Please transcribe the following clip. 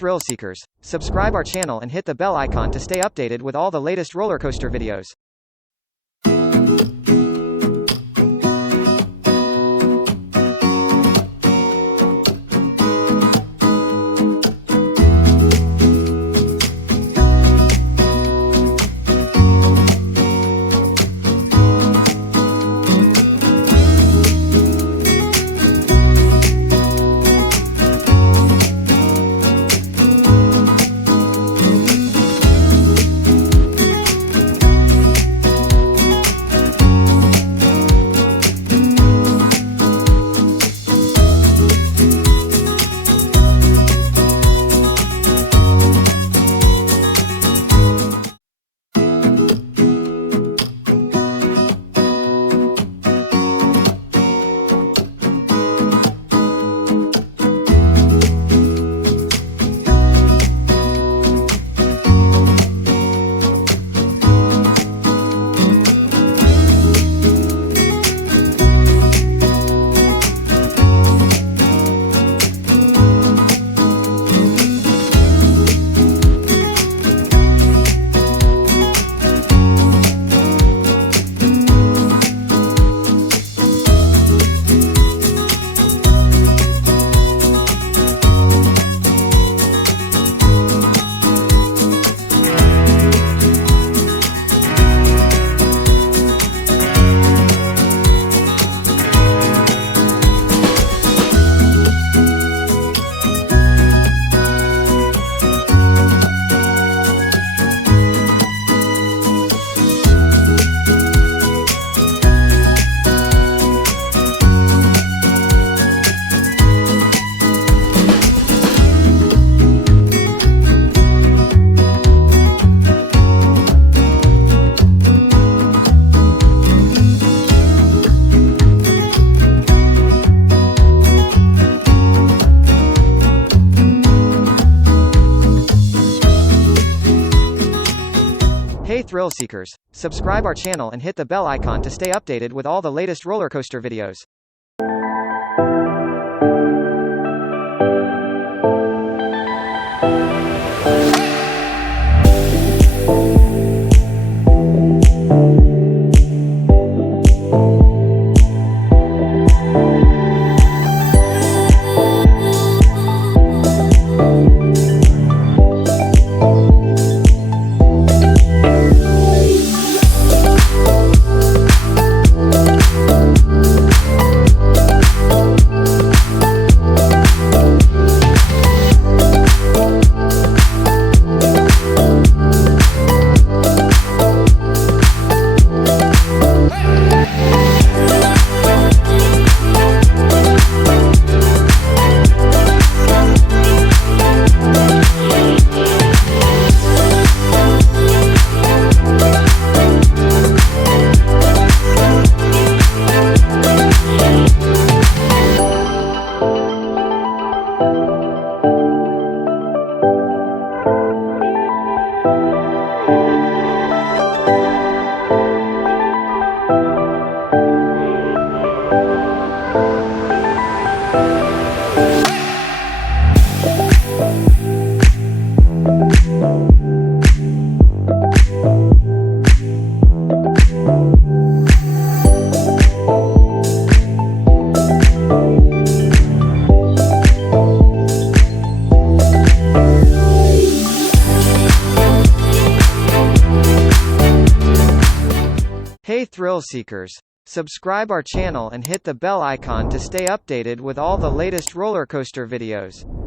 thrill seekers, subscribe our channel and hit the bell icon to stay updated with all the latest roller coaster videos. Hey thrill seekers, subscribe our channel and hit the bell icon to stay updated with all the latest roller coaster videos. Hey thrill seekers, subscribe our channel and hit the bell icon to stay updated with all the latest roller coaster videos.